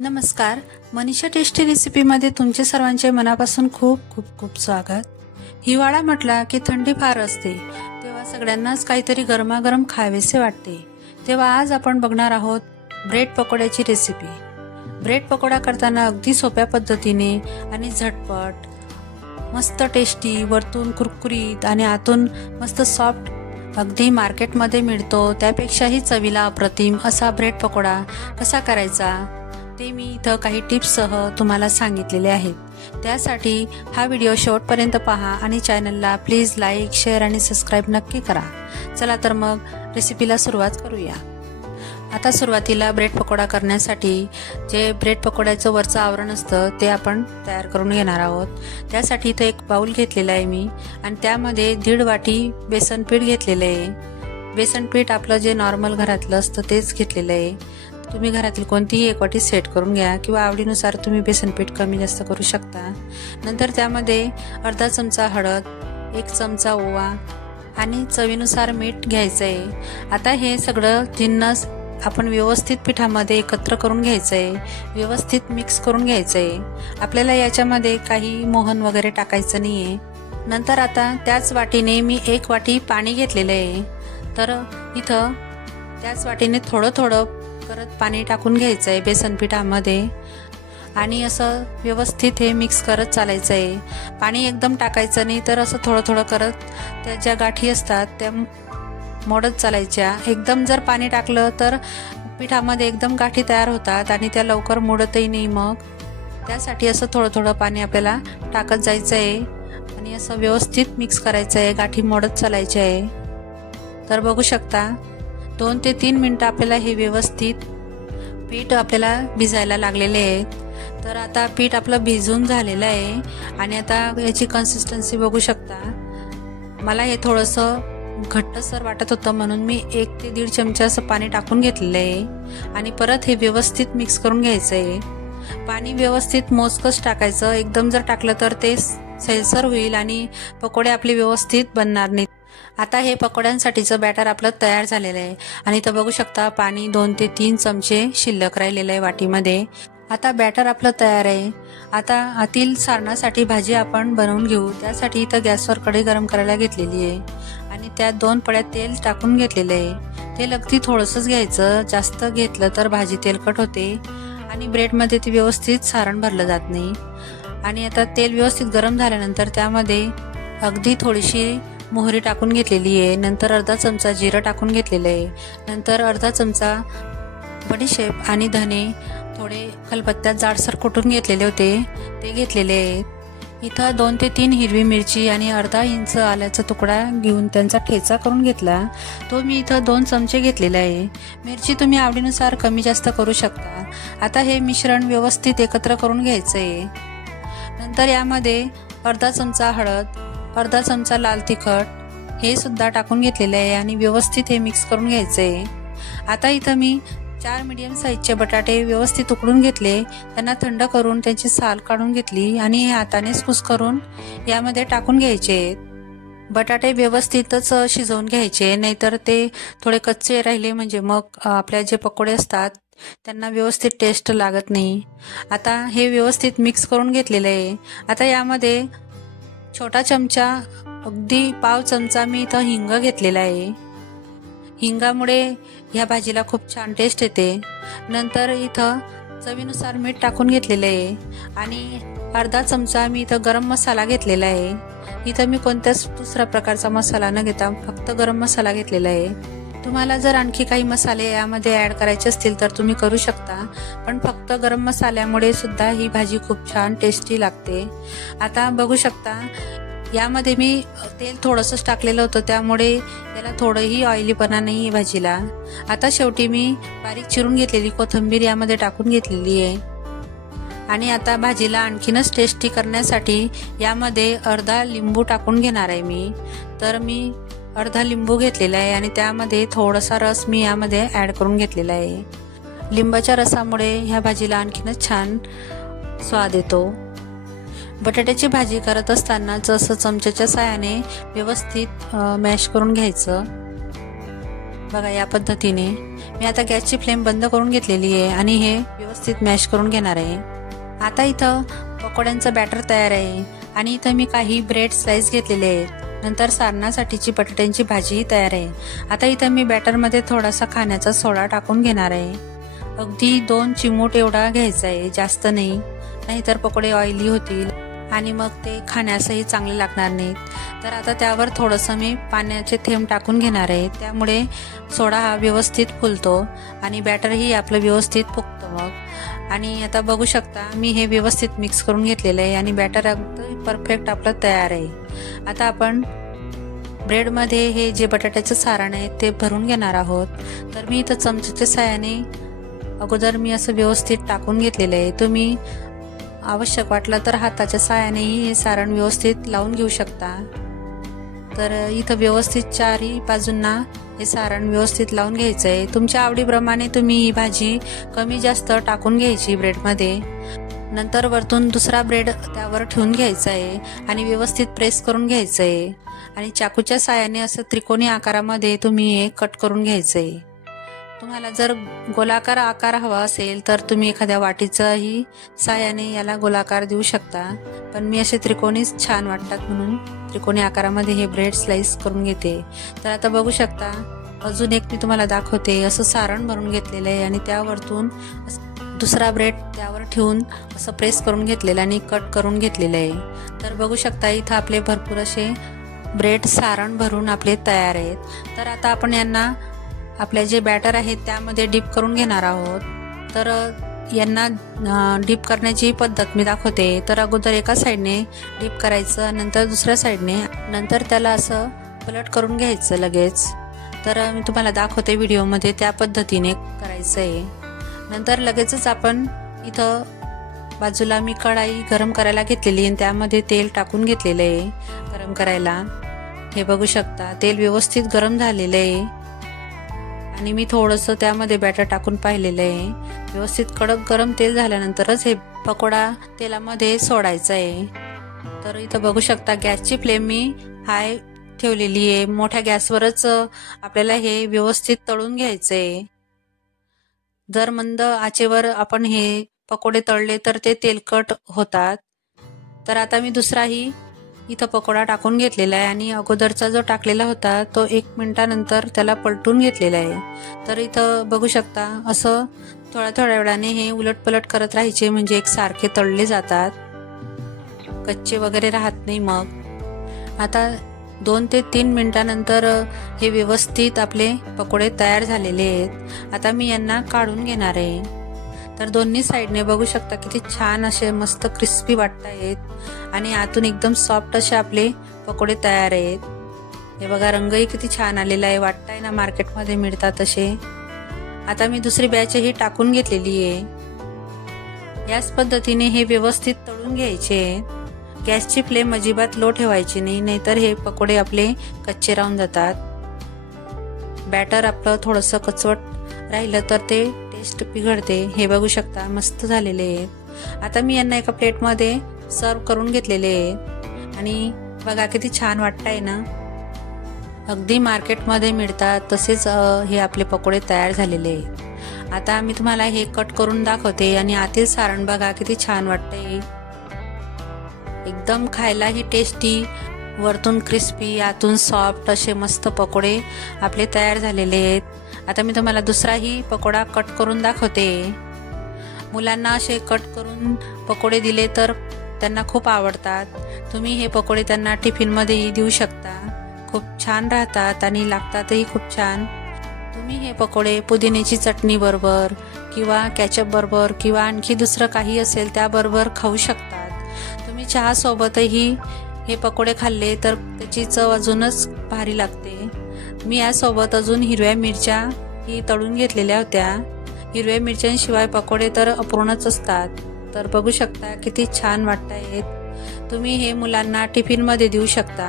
नमस्कार, मनीषा टेस्टी रेसिपीमध्ये तुमचे सर्वांचे मनापासून खूप खूप खूप स्वागत। हिवाळा म्हटला की थंडी फार असते, तेव्हा सगळ्यांनाच काहीतरी गरमागरम खावेसे वाटते। तेव्हा आज आपण बघणार आहोत ब्रेड पकोड्याची रेसिपी। ब्रेड पकोडा करताना अगदी सोप्या पद्धतीने आणि झटपट, मस्त टेस्टी, वरतून कुरकुरीत आणि आतून मस्त सॉफ्ट, अगदी मार्केटमध्ये मिळतो त्यापेक्षाही चवीला अप्रतिम असा ब्रेड पकोडा कसा करायचा ते मी इथं काही टिप्ससह तुम्हाला सांगितलेले आहेत। त्यासाठी हा व्हिडिओ शेवटपर्यंत पहा आणि चॅनलला प्लीज लाईक, शेअर आणि सबस्क्राईब नक्की करा। चला तर मग रेसिपीला सुरुवात करूया। आता सुरुवातीला ब्रेड पकोडा करण्यासाठी जे ब्रेड पकोड्याचं वरचं आवरण असतं ते आपण तयार करून घेणार आहोत। त्यासाठी इथे एक बाउल घेतलेला आहे मी आणि त्यामध्ये 1.5 वाटी बेसन पीठ घेतलेलं आहे। बेसन पीठ आपलं जे नॉर्मल घरातलं असतं तेच घेतलेलं आहे। तुम्ही घरातील कोणतीही 1 वाटी सेट करून घ्या किंवा आवडीनुसार तुम्ही बेसन पीठ कमी जास्त करू शकता। नंतर त्यामध्ये अर्धा चमचा हळद, 1 चमचा ओवा आणि चवीनुसार मीठ घ्यायचं आहे। आता हे सगळं जिन्नस आपण व्यवस्थित पिठामध्ये एकत्र करून घ्यायचं आहे, व्यवस्थित मिक्स करून घ्यायचं आहे। आपल्याला याच्यामध्ये काही मोहन वगैरे टाकायचं नाही आहे। नंतर आता त्याच वाटीने मी 1 वाटी पाणी घेतलेलं आहे, तर इथं त्याच वाटीने थोडं थोडं करत पाणी टाकून घ्यायचं आहे बेसन पिठामध्ये आणि असं व्यवस्थित हे मिक्स करत चालायचं आहे। पाणी एकदम टाकायचं नाही, तर असं थोडं थोडं करत त्या ज्या गाठी असतात त्या मोडत चालायच्या। एकदम जर पाणी टाकलं तर पिठामध्ये एकदम गाठी तयार होतात आणि त्या लवकर मोडतही नाही। मग त्यासाठी असं थोडं थोडं पाणी आपल्याला टाकत जायचं आहे आणि असं व्यवस्थित मिक्स करायचं आहे, गाठी मोडत चालायच्या आहे। तर बघू शकता 2 ते 3 मिनिटं आपल्याला हे व्यवस्थित पीठ आपल्याला भिजायला लागलेले आहे। तर आता पीठ आपलं भिजून झालेलं आहे आणि आता याची कन्सिस्टन्सी बघू शकता। मला हे थोडंसं घट्टसर वाटत होतं म्हणून मी 1 ते 1.5 चमचा असं पाणी टाकून घेतलेलं आहे आणि परत हे व्यवस्थित मिक्स करून घ्यायचं आहे। पाणी व्यवस्थित मोजकंच टाकायचं, एकदम जर टाकलं तर ते सैलसर होईल आणि पकोडे आपले व्यवस्थित बनणार नाहीत। आता हे पकोड्यांसाठीचं बॅटर आपलं तयार झालेलं आहे आणि इथं बघू शकता पाणी 2 ते 3 चमचे शिल्लक राहिलेलं आहे वाटीमध्ये। आता बॅटर आपलं तयार आहे। आता आतील सारणासाठी भाजी आपण बनवून घेऊ। त्यासाठी इथं गॅसवर कढई गरम करायला घेतलेली आहे आणि त्यात 2 पळ्या तेल टाकून घेतलेलं आहे। तेल अगदी थोडंसंच घ्यायचं, जास्त घेतलं तर भाजी तेलकट होते आणि ब्रेडमध्ये ती व्यवस्थित सारण भरलं जात नाही। आणि आता तेल व्यवस्थित गरम झाल्यानंतर त्यामध्ये अगदी थोडीशी मोहरी टाकून घेतलेली आहे। नंतर अर्धा चमचा जिरं टाकून घेतलेलं आहे। नंतर अर्धा चमचा बडीशेप आणि धने थोडे खलबत्त्यात जाडसर कुटून घेतलेले होते ते घेतलेले आहेत। इथं 2 ते 3 हिरवी मिरची आणि अर्धा इंच आल्याचा तुकडा घेऊन त्यांचा ठेचा करून घेतला, तो मी इथं 2 चमचे घेतलेला आहे। मिरची तुम्ही आवडीनुसार कमी जास्त करू शकता। आता हे मिश्रण व्यवस्थित एकत्र करून घ्यायचं आहे। नंतर यामध्ये अर्धा चमचा हळद, अर्धा चमचा लाल तिखट हे सुद्धा टाकून घेतलेले आहे आणि व्यवस्थित हे मिक्स करून घ्यायचं आहे। आता इथं मी 4 मीडियम साईजचे बटाटे व्यवस्थित उकडून घेतले, त्यांना थंड करून त्यांची साल काढून घेतली आणि हातानेच कुस्करून यामध्ये टाकून घ्यायचे। बटाटे व्यवस्थितच शिजवून घ्यायचे, नाहीतर ते थोडे कच्चे राहिले म्हणजे मग आपल्या जे पकोडे असतात त्यांना व्यवस्थित टेस्ट लागत नाही। आता हे व्यवस्थित मिक्स करून घेतलेलं आहे। आता यामध्ये छोटा चमचा, अगदी पाव चमचा मी इथं हिंग घेतलेला आहे। हिंगामुळे ह्या भाजीला खूप छान टेस्ट येते। नंतर इथं चवीनुसार मीठ टाकून घेतलेलं आहे आणि अर्धा चमचा मी इथं गरम मसाला घेतलेला आहे। इथं मी कोणत्याच दुसऱ्या प्रकारचा मसाला न घेता फक्त गरम मसाला घेतलेला आहे। तुम्हाला जर आणखी काही मसाले यामध्ये ऍड करायचे असतील तर तुम्ही करू शकता, पण फक्त गरम मसाल्यामुळे सुद्धा ही भाजी खूप छान टेस्टी लागते। आता बघू शकता यामध्ये मी तेल थोडंसंच टाकलेलं होतं, त्यामुळे याला थोडंही ऑइलीपणा नाही आहे भाजीला। आता शेवटी मी बारीक चिरून घेतलेली कोथिंबीर यामध्ये टाकून घेतलेली आहे आणि आता भाजीला आणखीनच टेस्टी करण्यासाठी यामध्ये अर्धा लिंबू टाकून घेणार आहे मी। तर मी अर्धा लिंबू घेतलेला आहे आणि त्यामध्ये थोडासा रस मी यामध्ये ऍड करून घेतलेला आहे। लिंबाच्या रसामुळे ह्या भाजीला आणखीनच छान स्वाद येतो। बटाट्याची भाजी करत असताना जसं चमच्याच्या साहाय्याने व्यवस्थित मॅश करून घ्यायचं बघा या पद्धतीने मी आता गॅसची फ्लेम बंद करून घेतलेली आहे आणि हे व्यवस्थित मॅश करून घेणार आहे। आता इथं पकोड्यांचं बॅटर तयार आहे आणि इथं मी काही ब्रेड स्लाइस घेतलेले आहेत। नंतर सारणासाठीची बटाट्यांची भाजीही तयार आहे। आता इथं मी बॅटरमध्ये थोडासा खाण्याचा सोडा टाकून घेणार आहे। अगदी 2 चिमूट एवढा घ्यायचा आहे, जास्त नाही, नाहीतर पकोडे ऑइली होतील आणि मग ते खाण्यासही चांगले लागणार नाहीत। तर आता त्यावर थोडंसं मी पाण्याचे थेंब टाकून घेणार आहे, त्यामुळे सोडा हा व्यवस्थित फुलतो आणि बॅटरही आपलं व्यवस्थित फुगतं मग। आणि आता बघू शकता मी हे व्यवस्थित मिक्स करून घेतलेलं आहे आणि बॅटर अगदी परफेक्ट आपलं तयार आहे। आता आपण ब्रेडमध्ये हे जे बटाट्याचं सारण आहे ते भरून घेणार आहोत। तर मी इथं चमच्याच्या साहाय्याने अगोदर मी असं व्यवस्थित टाकून घेतलेलं आहे। तुम्ही आवश्यक वाटलं तर हाताच्या साहाय्यानेही हे सारण व्यवस्थित लावून घेऊ शकता। तर इथं व्यवस्थित चारही बाजूंना हे सारण व्यवस्थित लावून घ्यायचं आहे। तुमच्या आवडीप्रमाणे तुम्ही ही भाजी कमी जास्त टाकून घ्यायची ब्रेडमध्ये। नंतर वरतून दुसरा ब्रेड त्यावर ठेवून घ्यायचा आहे आणि व्यवस्थित प्रेस करून घ्यायचं आहे आणि चाकूच्या साहाय्याने असं त्रिकोणी आकारामध्ये तुम्ही हे कट करून घ्यायचं आहे। तुम्हाला जर गोलाकार आकार हवा असेल तर तुम्ही एखाद्या वाटीचाही साहाय्याने याला गोलाकार देऊ शकता, पण मी असे त्रिकोणीच छान वाटतात म्हणून त्रिकोणी आकारामध्ये हे ब्रेड स्लाइस करून घेते। तर आता बघू शकता अजून एक मी तुम्हाला दाखवते। असं सारण भरून घेतलेलं आहे आणि त्यावरतून दुसरा ब्रेड त्यावर ठेवून असं प्रेस करून घेतलेलं आणि कट करून घेतलेलं आहे। तर बघू शकता इथं आपले भरपूर असे ब्रेड सारण भरून आपले तयार आहेत। तर आता आपण यांना आपले जे बॅटर आहे त्यामध्ये डीप करून घेणार आहोत। तर यांना डीप करण्याची पद्धत मी दाखवते। तर अगोदर एका साईडने डीप करायचं, नंतर दुसऱ्या साईडने, नंतर त्याला असं पलट करून घ्यायचं लगेच। तर मी तुम्हाला दाखवते व्हिडिओमध्ये त्या पद्धतीने करायचं आहे। नंतर लगेचच आपण इथं बाजूला मी कढाई गरम करायला घेतलेली आणि त्यामध्ये तेल टाकून घेतलेलं आहे गरम करायला। हे बघू शकता तेल व्यवस्थित गरम झालेलं आहे आणि मी थोडंसं त्यामध्ये बॅटर टाकून पाहिलेलं आहे। व्यवस्थित कडक गरम तेल झाल्यानंतरच हे पकोडा तेलामध्ये सोडायचा आहे। तर इथं बघू शकता गॅसची फ्लेम मी हाय ठेवलेली आहे। मोठ्या गॅसवरच आपल्याला हे व्यवस्थित तळून घ्यायचं आहे। जर मंद आचेवर आपण हे पकोडे तळले तर ते तेलकट होतात। तर आता मी दुसराही इथं पकोडा टाकून घेतलेला आहे आणि अगोदरचा जो टाकलेला होता तो 1 मिनिटानंतर त्याला पलटून घेतलेला आहे। तर इथं बघू शकता असं थोड्या वेळाने हे उलटपलट करत राहायचे, म्हणजे एकसारखे तळले जातात, कच्चे वगैरे राहत नाही। मग आता 2 ते 3 मिनिटानंतर हे व्यवस्थित आपले पकोडे तयार झालेले आहेत। आता मी यांना काढून घेणार आहे। तर दोन्ही साईडने बघू शकता किती छान असे मस्त क्रिस्पी वाटतायत आणि आतून एकदम सॉफ्ट असे आपले पकोडे तयार आहेत। हे बघा रंगही किती छान आलेला आहे, वाटताय ना मार्केटमध्ये मिळतात तसे। आता मी दुसरी बॅचही टाकून घेतलेली आहे। याच पद्धतीने हे व्यवस्थित तळून घ्यायचे। गॅसची फ्लेम अजिबात लो ठेवायची नाही, नाहीतर हे पकोडे आपले कच्चे राहून जातात। बॅटर आपलं थोडंसं कचवट राहिलं तर ते टेस्ट बिघडते। हे बघू शकता मस्त झालेले आहेत। आता मी यांना एका प्लेटमध्ये सर्व करून घेतलेले आहेत आणि बघा किती छान वाटतंय ना, अगदी मार्केटमध्ये मिळतात तसेच हे आपले पकोडे तयार झालेले आहेत। आता मी तुम्हाला हे कट करून दाखवते आणि आतील सारण बघा किती छान वाटतंय, एकदम खायलाही टेस्टी, वरतून क्रिस्पी आतून सॉफ्ट असे मस्त पकोडे आपले तयार झालेले आहेत। आता मी तुम्हाला दुसराही पकोडा कट करून दाखवते। मुलांना असे कट करून पकोडे दिले तर त्यांना खूप आवडतात। तुम्ही हे पकोडे त्यांना टिफिनमध्येही देऊ शकता, खूप छान राहतात आणि लागतातही खूप छान। तुम्ही हे पकोडे पुदिन्याची चटणी बरोबर किंवा केचप बरोबर किंवा आणखी दुसरं काही असेल त्याबरोबर खाऊ शकतात। तुम्ही चहा सोबतही हे पकोडे खाल्ले तर त्याची चव अजूनच भारी लागते। मी यासोबत अजून हिरव्या मिरच्या ही तळून घेतलेल्या होत्या। हिरव्या मिरच्यांशिवाय पकोडे तर अपूर्णच असतात। तर बघू शकता किती छान वाटतायत। तुम्ही हे मुलांना टिफिनमध्ये देऊ शकता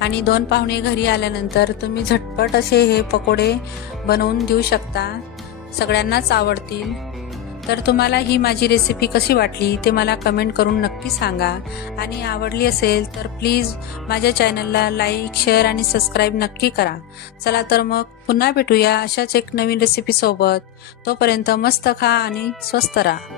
आणि 2 पाहुणे घरी आल्यानंतर तुम्ही झटपट असे हे पकोडे बनवून देऊ शकता, सगळ्यांनाच आवडतील। तर तुम्हाला ही माझी रेसिपी कशी वाटली ते मला कमेंट करून नक्की सांगा आणि आवडली असेल तर प्लीज माझ्या चॅनलला लाईक, शेअर आणि सबस्क्राईब नक्की करा. चला तर मग पुन्हा भेटूया अशाच एक नवीन रेसिपी सोबत. तोपर्यंत मस्त खा आणि स्वस्त राहा.